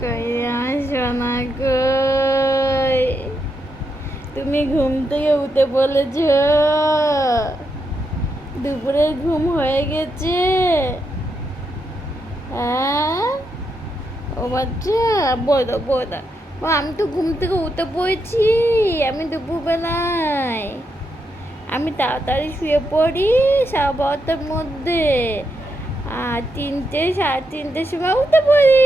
কই আমার সোনা কই? তুমি ঘুম থেকে উঠে বলেছ? দুপুরের ঘুম হয়ে গেছে? হ্যাঁ, ও বাচ্চা বলো বলো। আমি তো ঘুম থেকে উঠে পড়েছি। আমি দুপুরবেলায় আমি তাড়াতাড়ি শুয়ে পড়ি 12:30টার মধ্যে, আর 3টে 3:30টের সময় উঠে পড়ি।